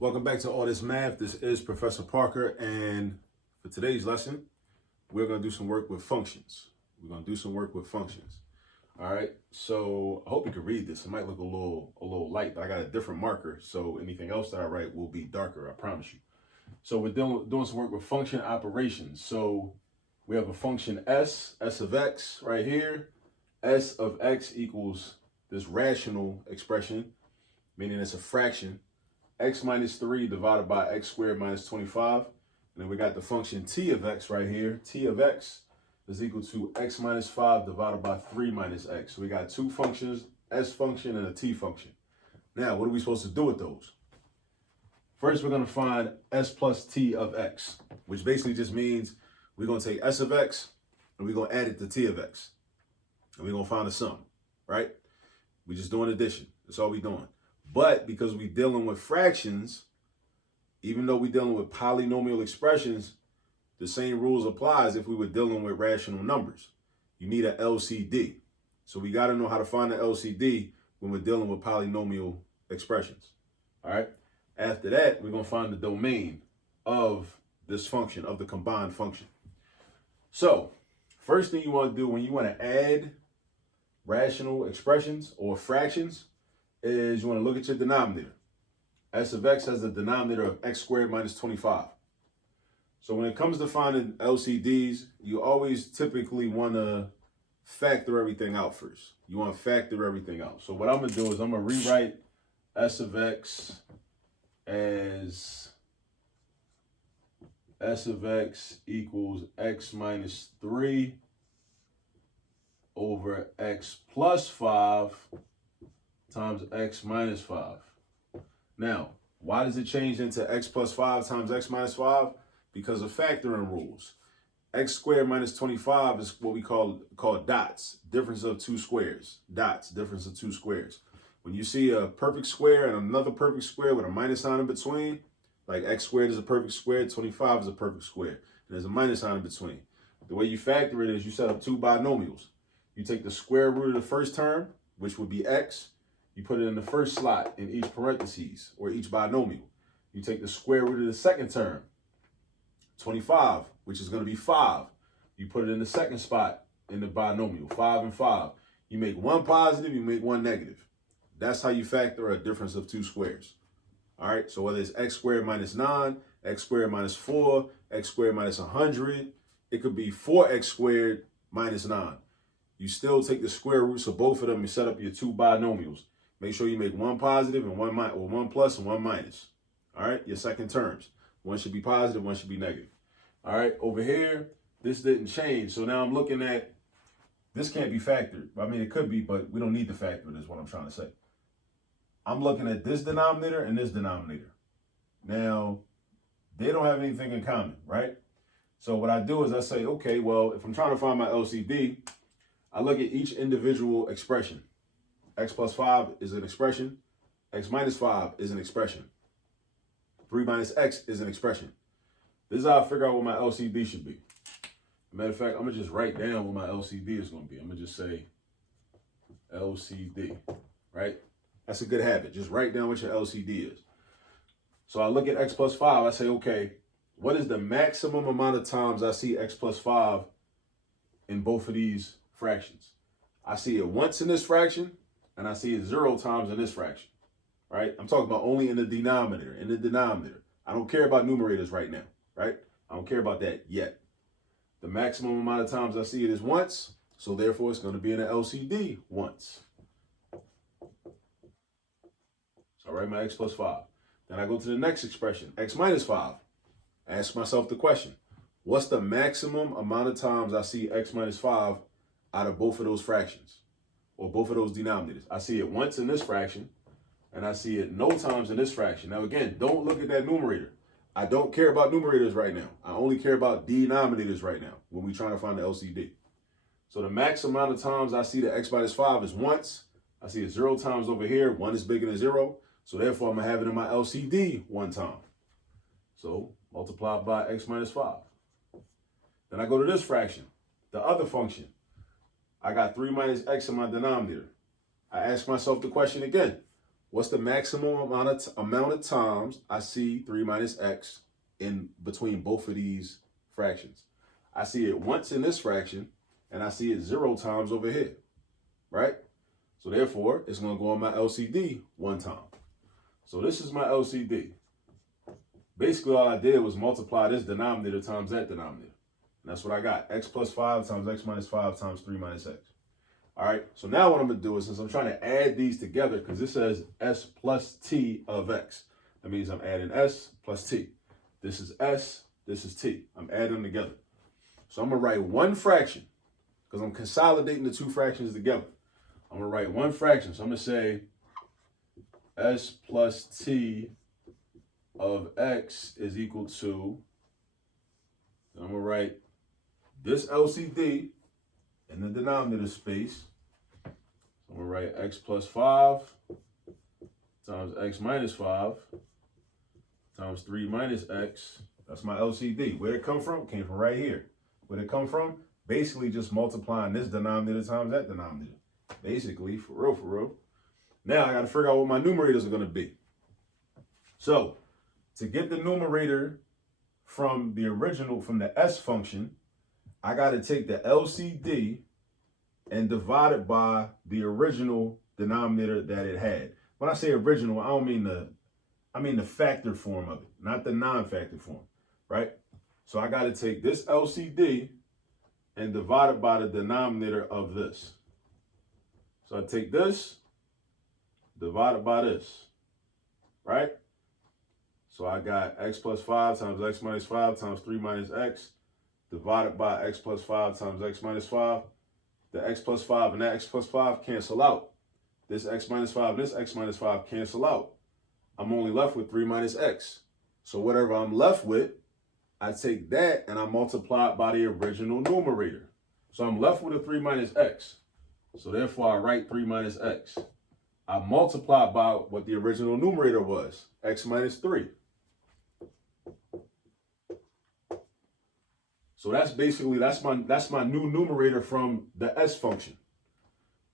Welcome back to All This Math. This is Professor Parker, and for today's lesson, we're going to do some work with functions. All right, so I hope you can read this. It might look a little light, but I got a different marker, so anything else that I write will be darker, I promise you. So we're doing some work with function operations. So we have a function s of x right here. S of x equals this rational expression, meaning it's a fraction. X minus 3 divided by x squared minus 25. And then we got the function t of x right here. T of x is equal to x minus 5 divided by 3 minus x. So we got two functions, s function and a t function. Now, what are we supposed to do with those? First, we're going to find s plus t of x, which basically just means we're going to take s of x and we're going to add it to t of x. And we're going to find a sum, right? We're just doing addition. That's all we're doing. But because we're dealing with fractions, even though we're dealing with polynomial expressions, the same rules apply as if we were dealing with rational numbers. You need an LCD. So we got to know how to find the LCD when we're dealing with polynomial expressions. All right. After that, we're going to find the domain of this function, of the combined function. So first thing you want to do when you want to add rational expressions or fractions is you want to look at your denominator. S of x has the denominator of x squared minus 25. So when it comes to finding LCDs, you always typically want to factor everything out first. You want to factor everything out. So what I'm going to do is I'm going to rewrite S of x as S of x equals x minus 3 over x plus 5 times x minus 5. Now, why does it change into x plus 5 times x minus 5? Because of factoring rules. X squared minus 25 is what we call dots, difference of two squares. Dots, difference of two squares. When you see a perfect square and another perfect square with a minus sign in between, like x squared is a perfect square, 25 is a perfect square, and there's a minus sign in between. The way you factor it is you set up two binomials. You take the square root of the first term, which would be x. You put it in the first slot in each parentheses or each binomial. You take the square root of the second term, 25, which is going to be 5. You put it in the second spot in the binomial, 5 and 5. You make one positive, you make one negative. That's how you factor a difference of two squares. All right, so whether it's x squared minus 9, x squared minus 4, x squared minus 100, it could be 4x squared minus 9. You still take the square roots of both of them and set up your two binomials. Make sure you make one positive and one plus and one minus. All right, your second terms. One should be positive, one should be negative. All right, over here, this didn't change. So now I'm looking at, this can't be factored. I mean, it could be, but we don't need to factor it is what I'm trying to say. I'm looking at this denominator and this denominator. Now, they don't have anything in common, right? So what I do is I say, okay, well, if I'm trying to find my LCD, I look at each individual expression. X plus 5 is an expression. X minus 5 is an expression. 3 minus x is an expression. This is how I figure out what my LCD should be. Matter of fact, I'm going to just write down what my LCD is going to be. I'm going to just say LCD, right? That's a good habit. Just write down what your LCD is. So I look at x plus 5. I say, okay, what is the maximum amount of times I see x plus 5 in both of these fractions? I see it once in this fraction, and I see it 0 times in this fraction, right? I'm talking about only in the denominator. I don't care about numerators right now, right? I don't care about that yet. The maximum amount of times I see it is once, so therefore it's going to be in the LCD once. So I write my x plus 5. Then I go to the next expression, x minus 5. I ask myself the question, what's the maximum amount of times I see x minus 5 out of both of those fractions or both of those denominators? I see it once in this fraction, and I see it no times in this fraction. Now, again, don't look at that numerator. I don't care about numerators right now. I only care about denominators right now when we're trying to find the LCD. So the max amount of times I see the x minus 5 is once. I see it 0 times over here. 1 is bigger than 0. So therefore, I'm going to have it in my LCD one time. So multiplied by x minus 5. Then I go to this fraction, the other function. I got 3 minus x in my denominator. I ask myself the question again. What's the maximum amount of times I see 3 minus x in between both of these fractions? I see it once in this fraction, and I see it 0 times over here, right? So therefore, it's going to go on my LCD one time. So this is my LCD. Basically, all I did was multiply this denominator times that denominator. And that's what I got. X plus 5 times x minus 5 times 3 minus x. All right, so now what I'm going to do is, since I'm trying to add these together, because this says s plus t of x, that means I'm adding s plus t. This is s, this is t. I'm adding them together. So I'm going to write one fraction, because I'm consolidating the two fractions together. I'm going to write one fraction. So I'm going to say s plus t of x is equal to, I'm going to write this LCD in the denominator space. I'm going to write x plus 5 times x minus 5 times 3 minus x. That's my LCD. Where'd it come from? Came from right here. Where'd it come from? Basically just multiplying this denominator times that denominator. Basically, for real, for real. Now I got to figure out what my numerators are going to be. So to get the numerator from the original, from the s function, I got to take the LCD and divide it by the original denominator that it had. When I say original, I mean the factor form of it, not the non-factor form, right? So I got to take this LCD and divide it by the denominator of this. So I take this, divide it by this, right? So I got x plus 5 times x minus 5 times 3 minus x divided by x plus 5 times x minus 5. The x plus 5 and that x plus 5 cancel out. This x minus 5 and this x minus 5 cancel out. I'm only left with 3 minus x. So whatever I'm left with, I take that and I multiply it by the original numerator. So I'm left with a 3 minus x. So therefore I write 3 minus x. I multiply by what the original numerator was, x minus 3. So that's basically, that's my new numerator from the s function.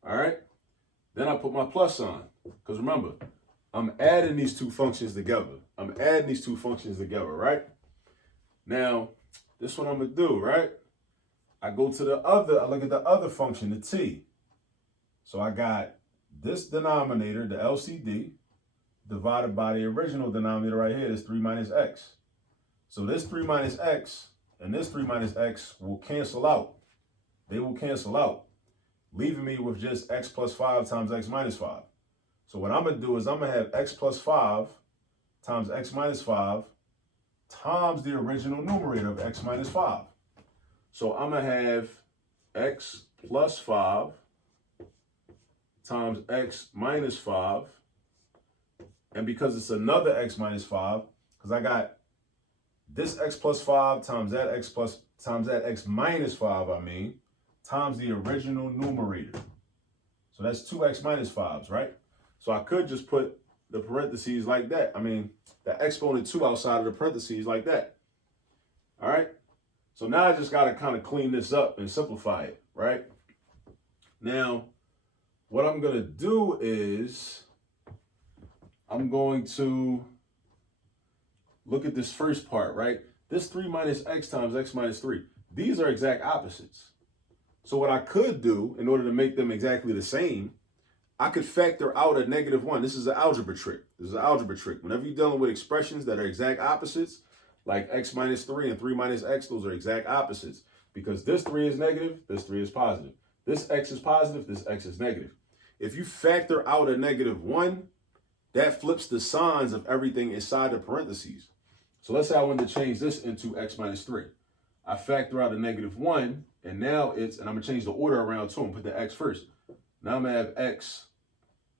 All right. Then I put my plus sign, because remember, I'm adding these two functions together. Right? Now, this is what I'm going to do, right? I go to I look at the other function, the t. So I got this denominator, the LCD, divided by the original denominator right here, is 3 minus x. So this 3 minus x and this 3 minus x will cancel out. They will cancel out, leaving me with just x plus 5 times x minus 5. So what I'm going to do is I'm going to have x plus 5 times x minus 5 times the original numerator of x minus 5. So I'm going to have x plus 5 times x minus 5. And because it's another x minus 5, because I got this x plus 5 times that x minus 5, times the original numerator. So that's 2x minus 5s, right? So I could just put the parentheses like that. The exponent 2 outside of the parentheses like that. All right? So now I just got to kind of clean this up and simplify it, right? Now, what I'm going to do is I'm going to look at this first part, right? This 3 minus x times x minus 3. These are exact opposites. So what I could do in order to make them exactly the same, I could factor out a -1. This is an algebra trick. Whenever you're dealing with expressions that are exact opposites, like x minus 3 and 3 minus x, those are exact opposites. Because this 3 is negative, this 3 is positive. This x is positive, this x is negative. If you factor out a -1, that flips the signs of everything inside the parentheses. So let's say I wanted to change this into x minus 3. I factor out a -1, and now and I'm going to change the order around too and put the x first. Now I'm going to have x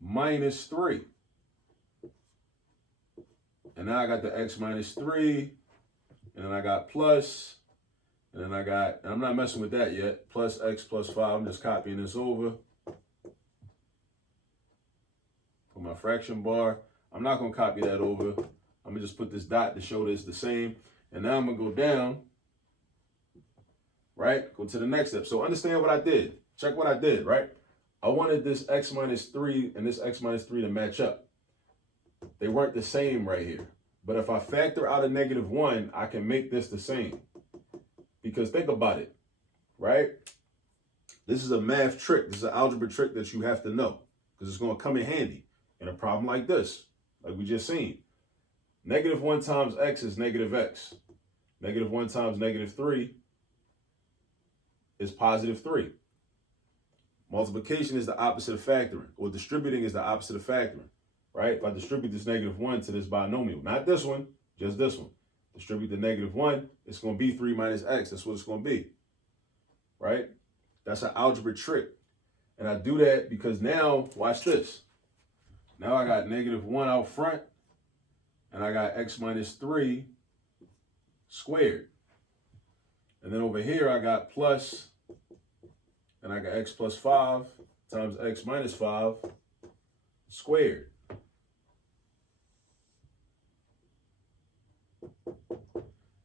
minus 3. And now I got the x minus 3, and then I got plus, and then and I'm not messing with that yet, plus x plus 5. I'm just copying this over. For my fraction bar, I'm not going to copy that over. I'm going to just put this dot to show that it's the same. And now I'm going to go down, right? Go to the next step. So understand what I did. Check what I did, right? I wanted this x minus 3 and this x minus 3 to match up. They weren't the same right here. But if I factor out a -1, I can make this the same. Because think about it, right? This is a math trick. This is an algebra trick that you have to know because it's going to come in handy in a problem like this, like we just seen. -1 times x is -x. -1 times -3 is +3. Multiplication is the opposite of factoring, or distributing is the opposite of factoring, right? If I distribute this -1 to this binomial, not this one, just this one, distribute the -1, it's going to be 3 minus x. That's what it's going to be, right? That's an algebra trick. And I do that because now, watch this. Now I got -1 out front, and I got x minus 3 squared. And then over here, I got plus, and I got x plus 5 times x minus 5 squared.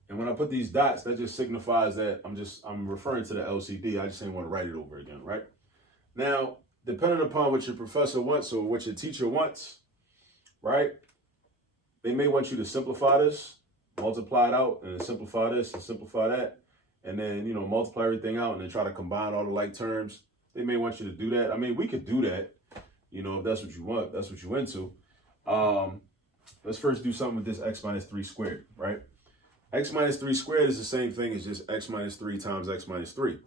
And when I put these dots, that just signifies that I'm referring to the LCD. I just didn't want to write it over again, right? Now, depending upon what your professor wants or what your teacher wants, right? They may want you to simplify this, multiply it out, and then simplify this and simplify that, and then, you know, multiply everything out and then try to combine all the like terms. They may want you to do that. I mean, we could do that, you know, if that's what you want, if that's what you're into. Let's first do something with this x minus 3 squared, right? X minus 3 squared is the same thing as just x minus 3 times x minus 3.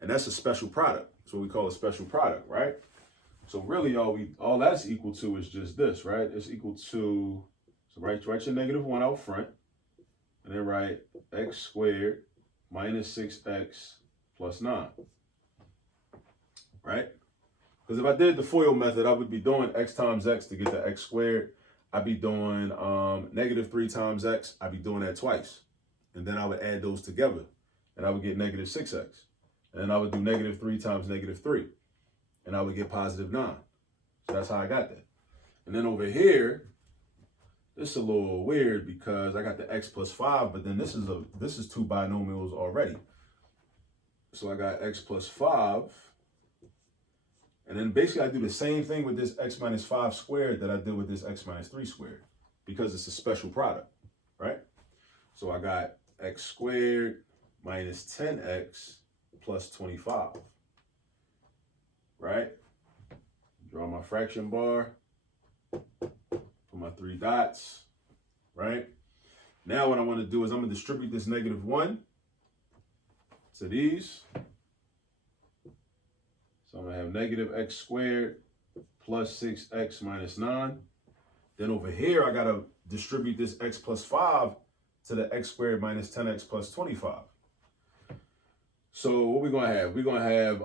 And that's a special product. That's what we call a special product, right? So really all that's equal to is just this, right? It's equal to, so write your -1 out front, and then write x squared minus 6x plus 9, right? Because if I did the FOIL method, I would be doing x times x to get the x squared. I'd be doing -3 times x. I'd be doing that twice. And then I would add those together, and I would get -6x. And then I would do -3 times -3, and I would get +9. So that's how I got that. And then over here, this is a little weird because I got the x plus 5, but then this is two binomials already. So I got x plus 5. And then basically I do the same thing with this x minus 5 squared that I did with this x minus 3 squared because it's a special product, right? So I got x squared minus 10x plus 25, right? Draw my fraction bar, put my 3 dots, right? Now what I want to do is I'm going to distribute this -1 to these. So I'm going to have -x squared plus 6x minus 9. Then over here, I got to distribute this x plus 5 to the x squared minus 10x plus 25. So what we're going to have? We're going to have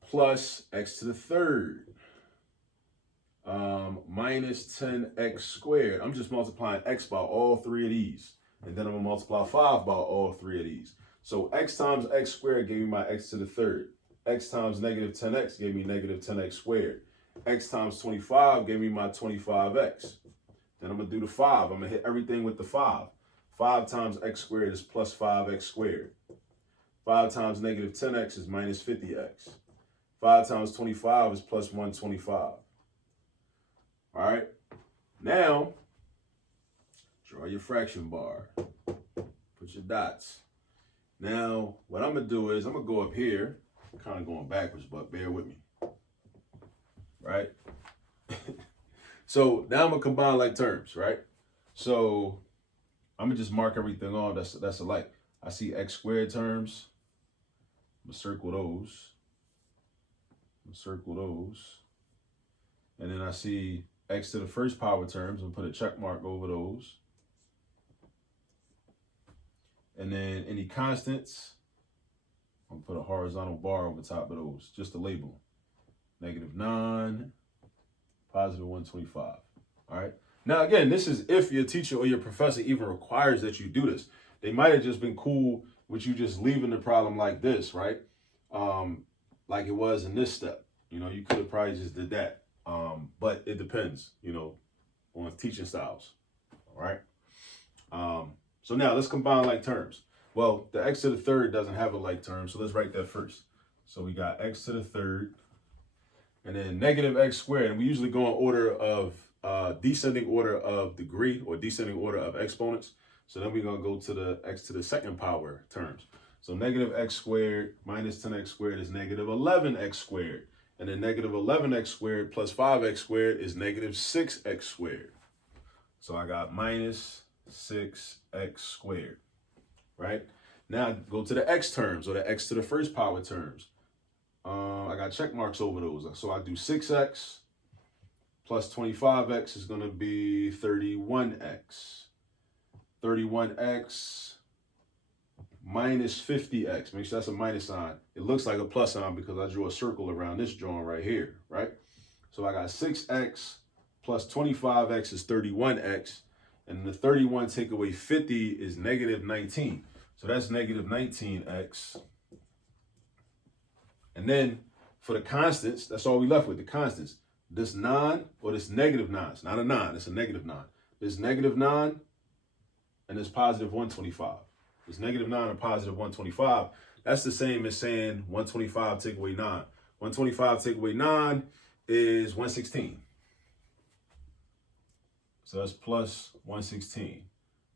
plus x to the third minus 10x squared. I'm just multiplying x by all 3 of these. And then I'm going to multiply 5 by all 3 of these. So x times x squared gave me my x to the third. X times -10x gave me -10x squared. X times 25 gave me my 25x. Then I'm going to do the 5. I'm going to hit everything with the 5. 5 times x squared is plus 5x squared. 5 times -10x is minus 50x. 5 times 25 is plus 125. All right. Now, draw your fraction bar. Put your dots. Now, what I'm going to do is I'm going to go up here. Kind of going backwards, but bear with me. Right? So now I'm going to combine like terms, right? So I'm going to just mark everything on that's alike. I see x squared terms. I'm going to circle those. And then I see x to the first power terms. I'm going to put a check mark over those. And then any constants, I'm going to put a horizontal bar over top of those, just to label them. -9, +125. All right. Now, again, this is if your teacher or your professor even requires that you do this. They might have just been cool with you just leaving the problem like this, right? Like it was in this step. You know, you could have probably just did that. But it depends, you know, on teaching styles. All right. So now let's combine like terms. Well, the x to the third doesn't have a like term, so let's write that first. So we got x to the third, and then -x squared. And we usually go in order of descending order of degree or descending order of exponents. So then we're going to go to the x to the second power terms. So negative x squared minus 10x squared is negative 11x squared. And then negative 11x squared plus 5x squared is negative 6x squared. So I got minus 6x squared, right? Now go to the x terms, or the x to the first power terms. I got check marks over those. So I do 6x plus 25x is going to be 31x. 31x minus 50x. Make sure that's a minus sign. It looks like a plus sign because I drew a circle around this drawing right here, right? So I got 6x plus 25x is 31x. And the 31 take away 50 is negative 19. So that's negative 19x. And then for the constants, that's all we left with, the constants. This 9 or this negative 9. It's not a 9, it's a negative 9. This negative 9 and this positive 125. This negative 9 and positive 125. That's the same as saying 125 take away 9. 125 take away 9 is 116. So that's plus 116.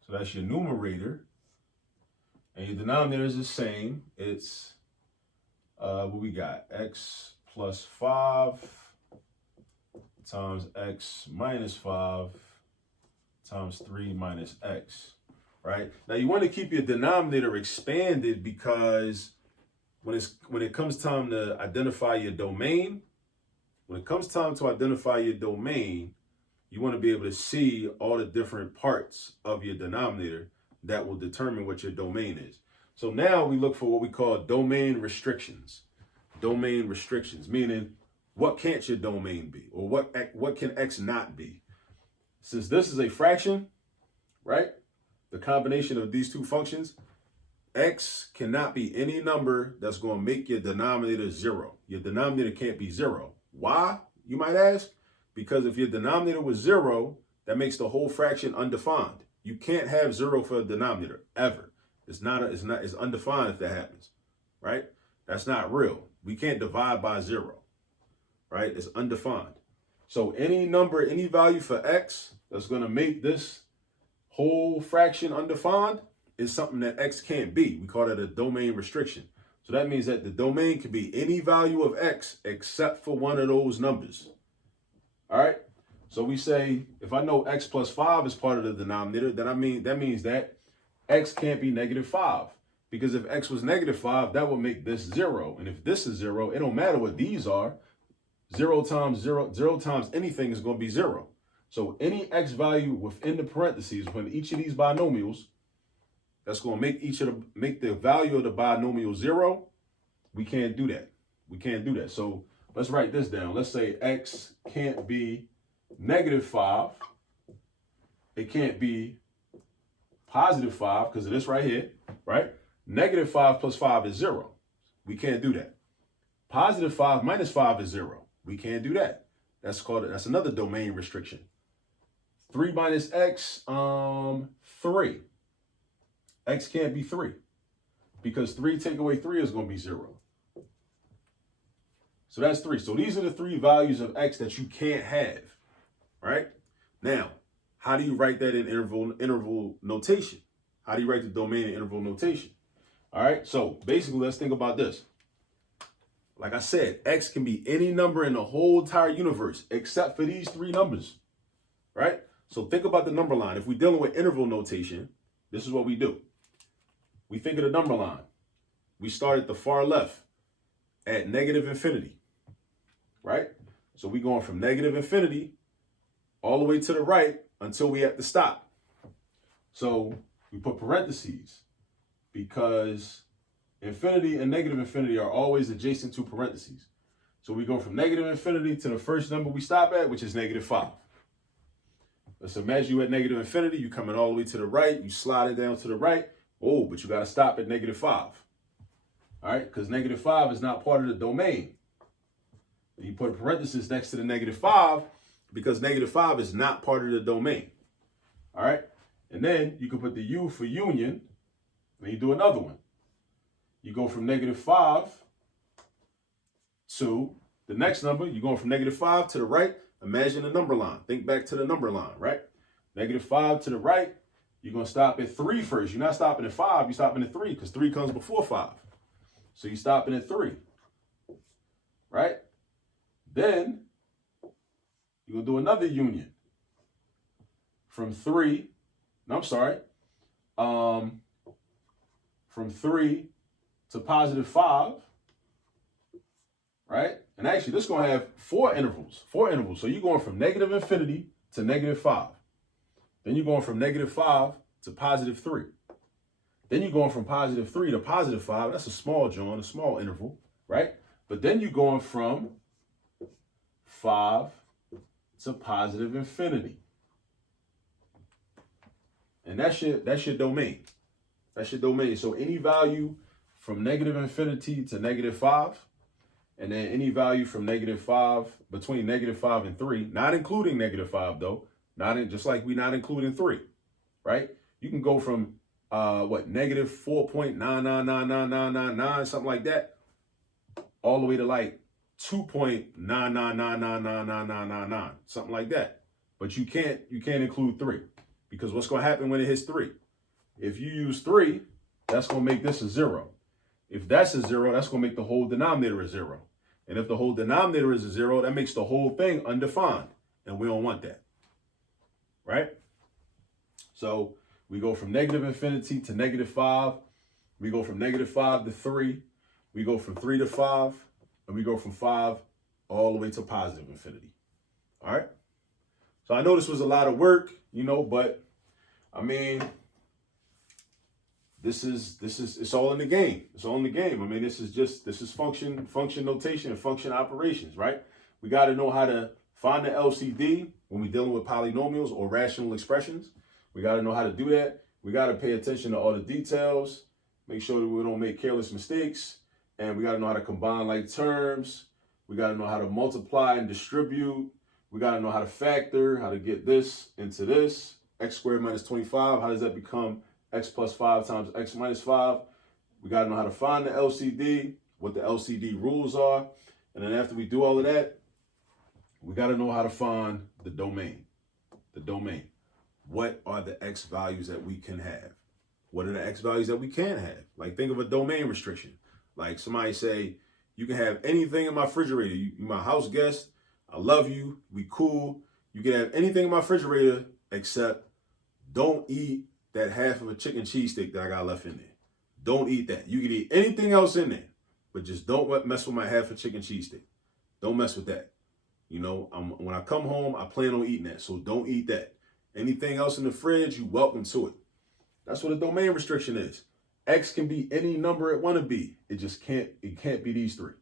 So that's your numerator. And your denominator is the same. It's, what we got? X plus 5 times x minus 5 times 3 minus x, right? Now you want to keep your denominator expanded because when it comes time to identify your domain, you want to be able to see all the different parts of your denominator that will determine what your domain is. So now we look for what we call domain restrictions. Domain restrictions, meaning what can't your domain be, or what can x not be? Since this is a fraction, right? The combination of these two functions, x cannot be any number that's going to make your denominator 0. Your denominator can't be 0. Why, you might ask? Because if your denominator was 0, that makes the whole fraction undefined. You can't have 0 for a denominator ever. It's undefined if that happens, right? That's not real. We can't divide by 0, right? It's undefined. So any number, any value for x that's going to make this whole fraction undefined is something that x can't be. We call that a domain restriction. So that means that the domain can be any value of x except for one of those numbers. All right. So we say if I know x plus 5 is part of the denominator, then that means that x can't be negative 5. Because if x was negative 5, that would make this 0. And if this is 0, it don't matter what these are. 0 times anything is going to be 0. So any x value within the parentheses, within each of these binomials, that's going to make the value of the binomial 0. We can't do that. We can't do that. So let's write this down. Let's say x can't be negative 5. It can't be positive 5 because of this right here, right? Negative 5 plus 5 is 0. We can't do that. Positive 5 minus 5 is 0. We can't do that. That's another domain restriction. 3 minus x, 3. X can't be 3 because 3 take away 3 is going to be 0. So that's 3. So these are the 3 values of x that you can't have, right? Now, how do you write that in interval notation? How do you write the domain in interval notation? All right, so basically, let's think about this. Like I said, x can be any number in the whole entire universe except for these 3 numbers, right? So think about the number line. If we're dealing with interval notation, this is what we do. We think of the number line. We start at the far left at negative infinity, right? So we're going from negative infinity all the way to the right until we have to stop. So we put parentheses because infinity and negative infinity are always adjacent to parentheses. So we go from negative infinity to the first number we stop at, which is negative 5. Let's imagine you at negative infinity, you coming all the way to the right, you slide it down to the right. Oh, but you got to stop at negative 5. All right, because negative 5 is not part of the domain. You put a parenthesis next to the negative 5 because negative 5 is not part of the domain. All right, and then you can put the U for union, and you do another one. You go from negative 5 to the next number. You're going from negative 5 to the right Imagine the number line. Think back to the number line, right? -5 to the right, you're going to stop at 3 first. You're not stopping at 5, you're stopping at 3 because 3 comes before 5. So you're stopping at 3, right? Then you're going to do another union from 3. No, I'm sorry. From 3 to +5, right? And actually, this is going to have 4 intervals. So you're going from -infinity to -5. Then you're going from -5 to +3. Then you're going from +3 to +5. That's a small joint, a small interval, right? But then you're going from 5 to +infinity. And that's your domain. That's your domain. So any value from -infinity to -5, and then any value from -5, between -5 and 3, not including -5 though, just like we not including 3, right? You can go from -4.9999999, something like that, all the way to like 2.9999999, something like that. But you can't include 3, because what's going to happen when it hits 3? If you use 3, that's going to make this a 0. If that's a 0, that's going to make the whole denominator a 0. And if the whole denominator is a 0, that makes the whole thing undefined. And we don't want that. Right? So we go from -infinity to -5. We go from -5 to 3. We go from 3 to 5. And we go from 5 all the way to +infinity. All right? So I know this was a lot of work, but I mean, this is it's all in the game. It's all in the game. I mean, this is function notation and function operations, right? We got to know how to find the LCD when we're dealing with polynomials or rational expressions. We got to know how to do that. We got to pay attention to all the details, make sure that we don't make careless mistakes, and we got to know how to combine like terms. We got to know how to multiply and distribute. We got to know how to factor, how to get this into this. X squared minus 25, how does that become x plus 5 times x minus 5? We got to know how to find the LCD, what the LCD rules are. And then after we do all of that, we got to know how to find the domain. The domain. What are the x values that we can have? What are the x values that we can't have? Like, think of a domain restriction. Like somebody say, you can have anything in my refrigerator. You my house guest. I love you. We cool. You can have anything in my refrigerator except don't eat that half of a chicken cheesesteak that I got left in there. Don't eat that. You can eat anything else in there, but just don't mess with my half a chicken cheesesteak. Don't mess with that. When I come home, I plan on eating that. So don't eat that. Anything else in the fridge, you're welcome to it. That's what a domain restriction is. X can be any number it want to be. It can't be these 3.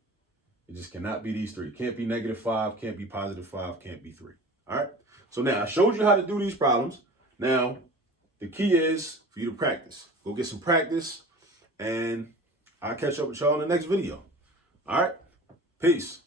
It just cannot be these 3. It can't be -5, can't be +5, can't be 3. All right. So now I showed you how to do these problems. Now, the key is for you to practice. Go get some practice, and I'll catch up with y'all in the next video. All right. Peace.